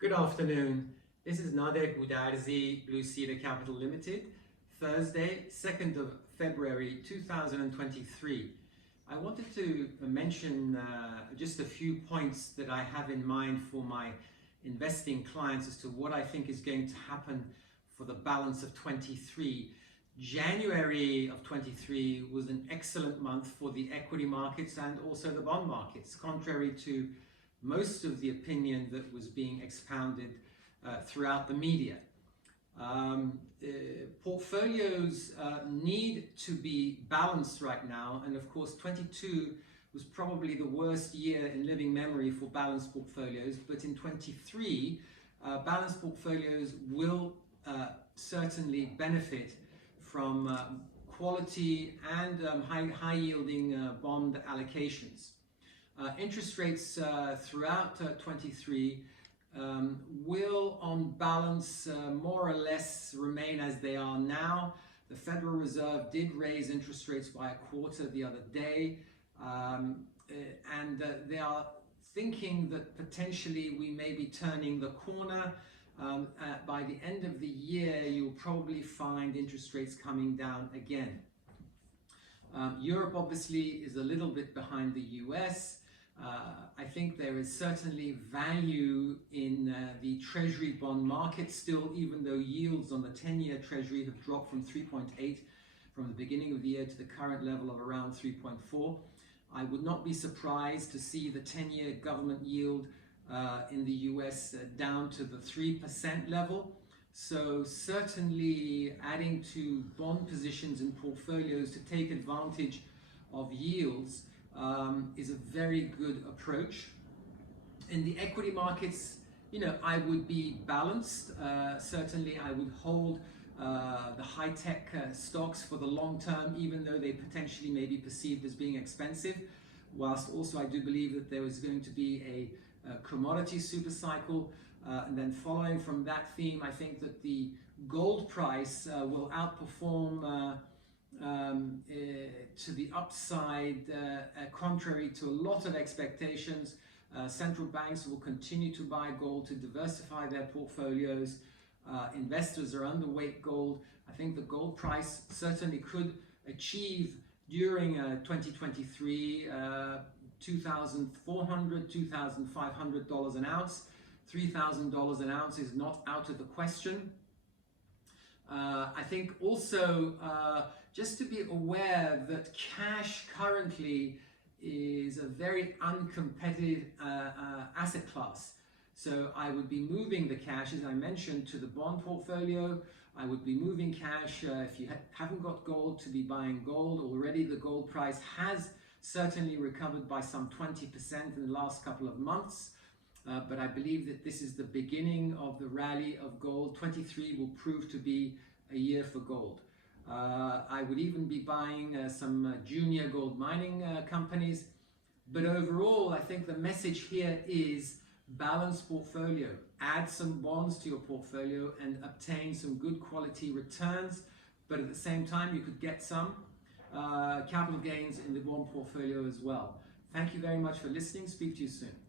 Good afternoon. This is Nader Goudarzi, Blue Cedar Capital Limited, Thursday, 2nd of February 2023. I wanted to mention just a few points that I have in mind for my investing clients as to what I think is going to happen for the balance of 23. January of 23 was an excellent month for the equity markets and also the bond markets, contrary to most of the opinion that was being expounded throughout the media. Portfolios need to be balanced right now, and of course 22 was probably the worst year in living memory for balanced portfolios, but in 23 balanced portfolios will certainly benefit from quality and high yielding bond allocations. Interest rates throughout 23 will on balance more or less remain as they are now. The Federal Reserve did raise interest rates by a quarter the other day, and they are thinking that potentially we may be turning the corner. By the end of the year, you'll probably find interest rates coming down again. Europe obviously is a little bit behind the US. I think there is certainly value in the Treasury bond market still, even though yields on the 10-year Treasury have dropped from 3.8 from the beginning of the year to the current level of around 3.4. I would not be surprised to see the 10-year government yield in the US down to the 3% level. So certainly adding to bond positions in portfolios to take advantage of yields is a very good approach. In the equity markets, I would be balanced. Certainly I would hold the high-tech stocks for the long term, even though they potentially may be perceived as being expensive, whilst also I do believe that there is going to be a commodity super cycle. And then following from that theme, I think that the gold price will outperform to the upside, contrary to a lot of expectations. Central banks will continue to buy gold to diversify their portfolios. Investors are underweight gold. I think the gold price certainly could achieve during 2023 $2,400, $2,500 an ounce. $3,000 an ounce is not out of the question. I think also just to be aware that cash currently is a very uncompetitive asset class. So I would be moving the cash, as I mentioned, to the bond portfolio. I would be moving cash, if you haven't got gold, to be buying gold. Already the gold price has certainly recovered by some 20% in the last couple of months. But I believe that this is the beginning of the rally of gold. 23 will prove to be a year for gold. I would even be buying some junior gold mining companies. But overall, I think the message here is balanced portfolio. Add some bonds to your portfolio and obtain some good quality returns. But at the same time, you could get some capital gains in the bond portfolio as well. Thank you very much for listening. Speak to you soon.